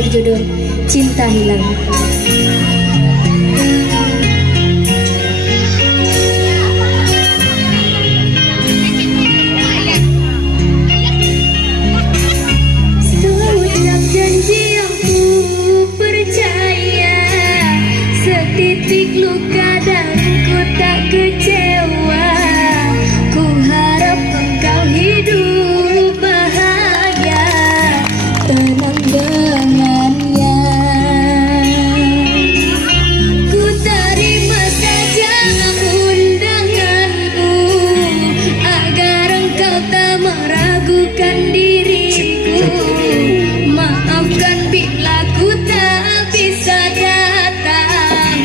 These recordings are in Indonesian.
berjudul Cinta Hilang. Seucap janji yang ku percaya, setitik luka dan ku tak kecewa. Ku harap engkau hidup bahagia, tenang dengannya. Ku terima saja undanganmu, agar engkau tak meragukan diriku. Maafkan bila ku tak bisa datang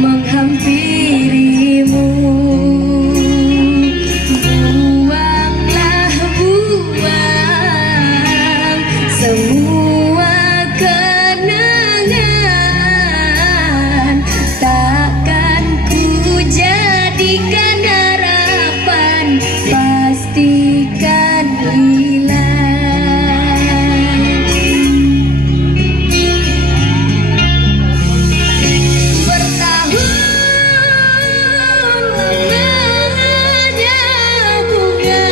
menghampirimu. Buanglah, buang semua kenangan. Takkan ku jadikan harapan, pastikan hilang. Bertahun lamanya bunga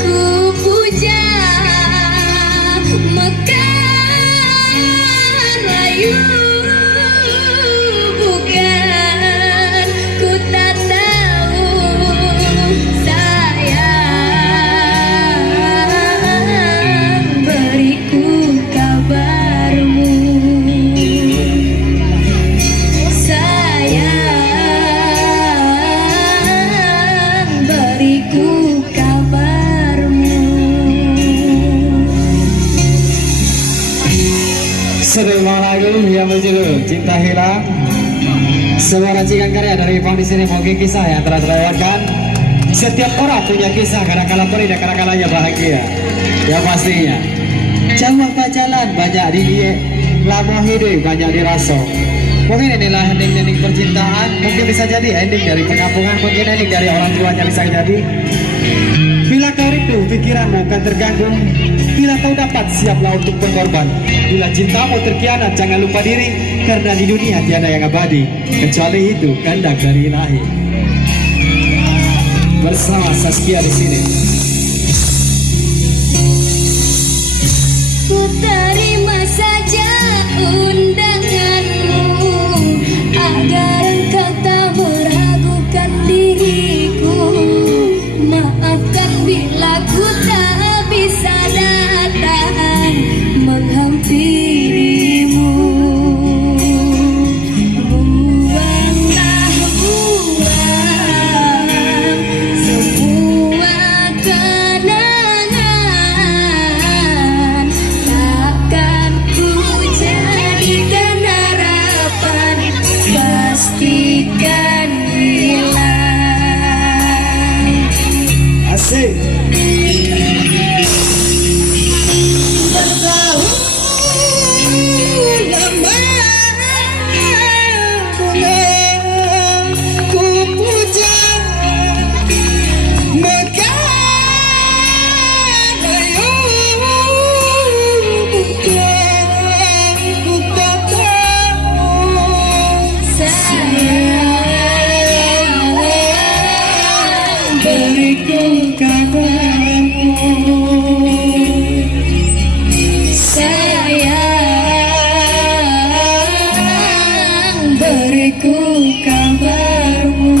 ku puja, mekar layu bukan, ku tak tahu sayang, beriku kabarmu. Sayang, beriku kabarmu. Sebuah lagu yang berjudul Cinta Hilang, sebuah racikan karya dari Ipang di sini. Mungkin kisah yang telah terlewatkan. Setiap orang punya kisah, kadang-kala perih dan kadang-kalanya bahagia. Ya pastinya. Jauh apa jalan banyak dilihat, lama hidup banyak dirasa. Mungkin inilah ending-ending percintaan. Mungkin bisa jadi ending dari pengampungan, mungkin ending dari orang tuanya bisa jadi. Bila kau rindu, pikiranmu akan terganggu. Bila kau dapat, siaplah untuk berkorban. Bila cintamu terkhianat, jangan lupa diri, karena di dunia tiada yang abadi kecuali itu kehendak dari Ilahi. Bersama Saskia di sini. Ku terima saja undanganmu, agar engkau tak meragukan diriku. Maafkan bila ku tak bisa datang menghampirimu. Buanglah, buang semua kenangan. Takkan ku jadikan harapan, pastikan hilang. Asik. Bertahun lamanya bunga ku puja, mekar layu bukan, ku tak tahu sayang, beriku kabarmu. Sayang, beriku kabarmu.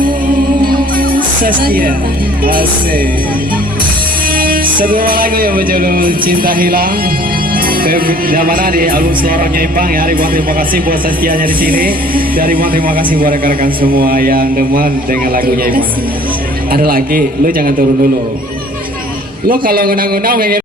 Saskia. Asik. Sebuah lagu yang berjudul Cinta Hilang, yang mana di album Selorongnya Ipang. Ya, ribuan terima kasih buat Saskianya di sini. Dan ribuan terima kasih buat rekan-rekan semua yang demen dengan lagunya Ipang. Ada lagi, lu jangan turun dulu. Lu kalau ngundang-ngundang